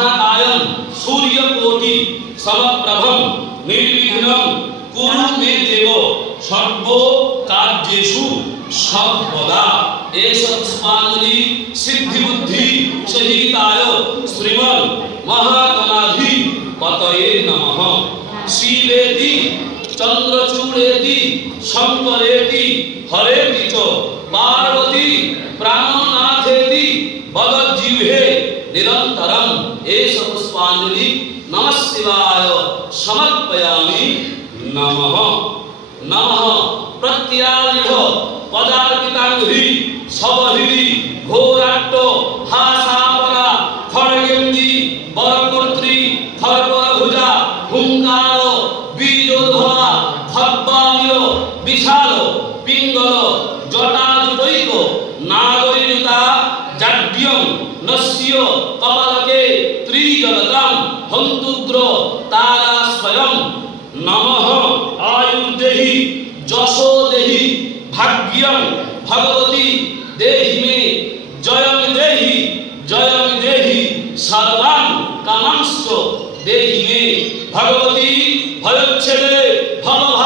वक्रतुंड महाकायम सूर्यकोटि समप्रभम निर्विघ्नं कुरु मे देव সর্ব কার্যেষু সর্বদা এষ পুষ্পাঞ্জলি সিদ্ধি বুদ্ধি সহিতায় শ্রীমন মহাগণাধি পতয়ে নমঃ শিবেতি চন্দ্রচূড়েতি শঙ্করেতি হরেতি চ পার্বতী প্রাণনাথেতি বদজ্জিহ্বে নিরন্তরম এষ পুষ্পাঞ্জলি নমঃ শিবায় সমর্পয়ামি নমঃ নমঃ প্রত্যালিহ পদার্পিতাঙ্গি সবহিরি ঘোরাট্ট হাসাপরা খড়গেন্দি বরকর্ত্রী খড়বরভুজা হুঙ্কার বীজোধরা খব্বামিল বিশাল পিঙ্গল জটাজুটৈক নাগরিতা জাড্যং নস্য কপালকে ত্রিজলতাম হন্তুগ্র তারা স্বয়ং নমঃ আয়ুর্দেহি যশো দেহি ভাগ্যং ভগবতী দেহি মে জয়ং দেহি জয়ং দেহি সর্বান কামাংশ দেহি মে ভগবতী ভয়চ্ছেদে ভবভাবিনী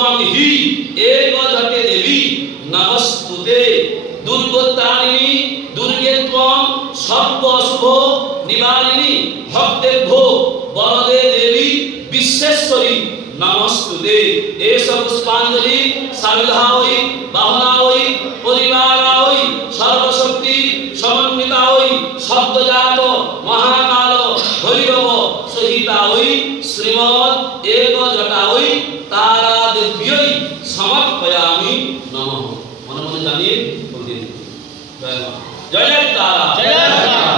ত্বং হি এক জটে দেবী নমস্তুতে। দুর্গতারিণী দুর্গে ত্বং সর্ব অশুভ নিবারিণী, ভক্তেভ্যো বরদে দেবী বিশ্বেশ্বরী, নমস্তুতে। এষ পুষ্পাঞ্জলি সাবিধা হই বাহনা হই পরিবার হই সর্বশক্তি সমন্বিতা হই শব্দজাত মহাকাল, ভৈরব সহিতা হই শ্রীমদ এক জটা হই তারা দেব্যই সমর্পয়ামি নমঃ মনে মনে জানিয়ে বলতে জয় মা জয় জয় তারা জয় তারা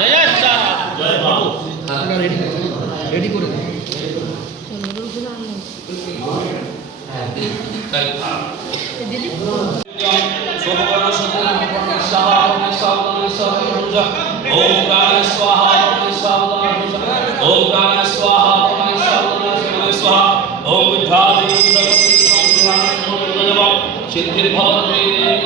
জয় তারা জয় বাবু আপনারা রেডি রেডি করে দিন তাই দিদি ओम प्राण स्वाहा ओम स्वाहा Şeddeli bağlı değil.